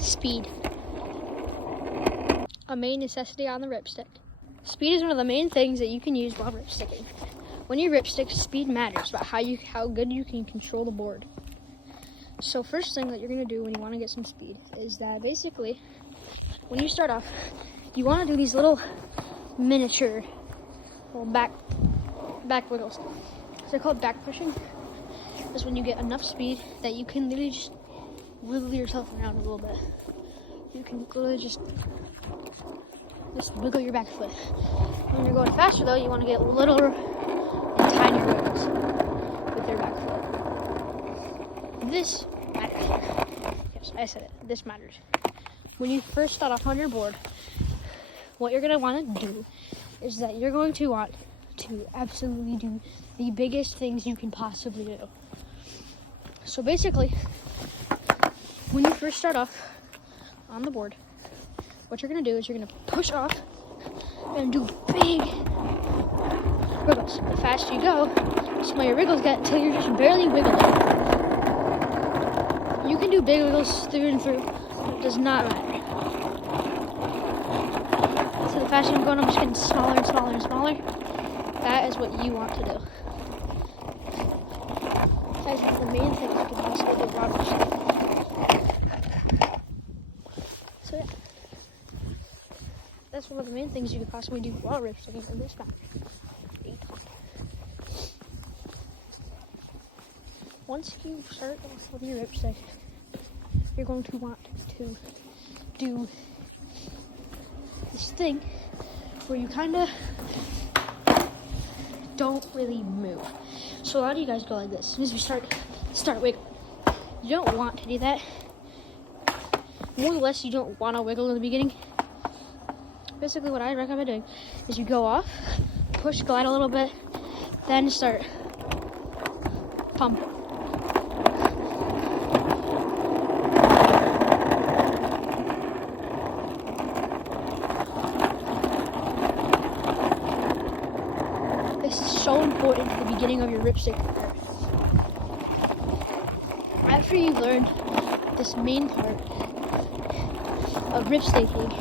Speed. A main necessity on the ripstick. Speed is one of the main things that you can use while ripsticking. When you ripstick, speed matters about how good you can control the board. So first thing that you're going to do when you want to get some speed is that basically, when you start off, you want to do these little miniature little back wiggles. So they're called back pushing. That's when you get enough speed that you can literally just wiggle yourself around a little bit. You can literally just wiggle your back foot. When you're going faster though, you want to get littler and tinier wiggles with your back foot. This matters. Yes, I said it. This matters. When you first start off on your board, what you're going to want to do is that you're going to want to absolutely do the biggest things you can possibly do. So basically, when you first start off on the board, what you're going to do is you're going to push off and do big wiggles. The faster you go, the smaller your wiggles get until you're just barely wiggling. You can do big wiggles through and through. It does not matter. So the faster I'm going, I'm just getting smaller and smaller and smaller. That is what you want to do. That is one of the main things you can possibly do while ripsticking. So yeah. That's one of the main things you could possibly do while ripsticking in this map. Once you start off with your ripstick, you're going to want to do this thing where you kind of don't really move. So a lot of you guys go like this. As soon as we start wiggling. You don't want to do that. More or less, you don't want to wiggle in the beginning. Basically, what I recommend doing is you go off, push, glide a little bit, then start pumping. This is so important at the beginning of your ripstick career. After you learn this main part of ripsticking,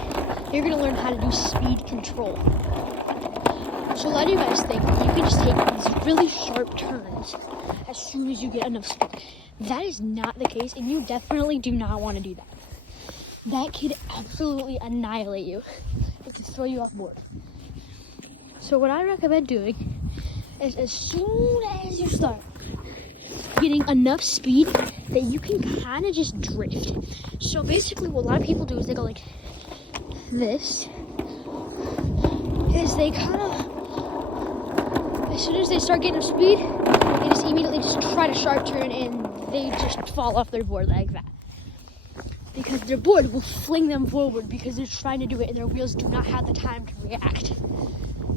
you're going to learn how to do speed control. So a lot of you guys think that you can just take these really sharp turns as soon as you get enough speed. That is not the case, and you definitely do not want to do that. That could absolutely annihilate you. It could throw you off board. So what I recommend doing is as soon as you start getting enough speed that you can kind of just drift. So basically what a lot of people do is they go like this, is they kind of, as soon as they start getting speed, they just immediately just try to sharp turn and they just fall off their board like that. Because their board will fling them forward because they're trying to do it and their wheels do not have the time to react.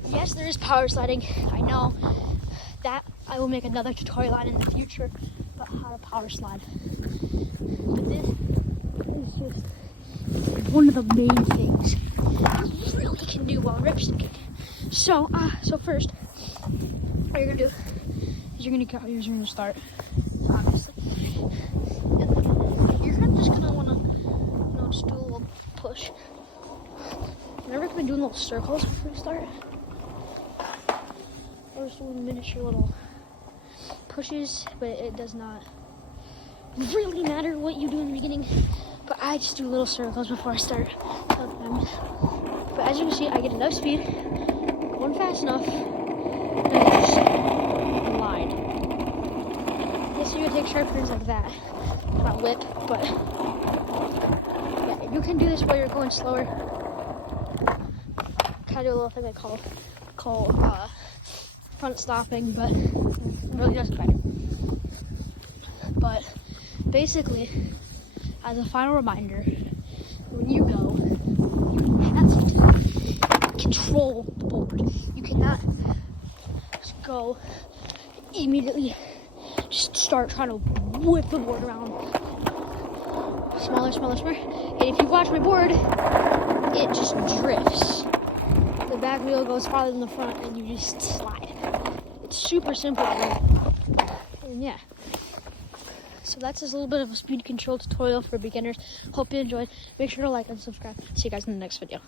Yes, there is power sliding. I know that I will make another tutorial on in the future about how to power slide. But this is just one of the main things you really can do while ripsticking. So first, what you're gonna do is you're gonna start, obviously, and then you're just gonna wanna, just do a little push. And I recommend doing little circles before you start, or just doing miniature little pushes, but it does not really matter what you do in the beginning. But I just do little circles before I start sometimes. But as you can see, I get enough speed, going fast enough, and I just glide. Yes, you can take sharp turns like that, not whip, but yeah, you can do this while you're going slower. Kind of do a little thing I call front stopping, but it really doesn't matter. But basically, as a final reminder, when you go, you have to control the board. You cannot just go immediately, just start trying to whip the board around. Smaller, smaller, smaller. And if you watch my board, it just drifts. The back wheel goes farther than the front and you just slide. It's super simple. And yeah. So that's just a little bit of a speed control tutorial for beginners. Hope you enjoyed. Make sure to like and subscribe. See you guys in the next video.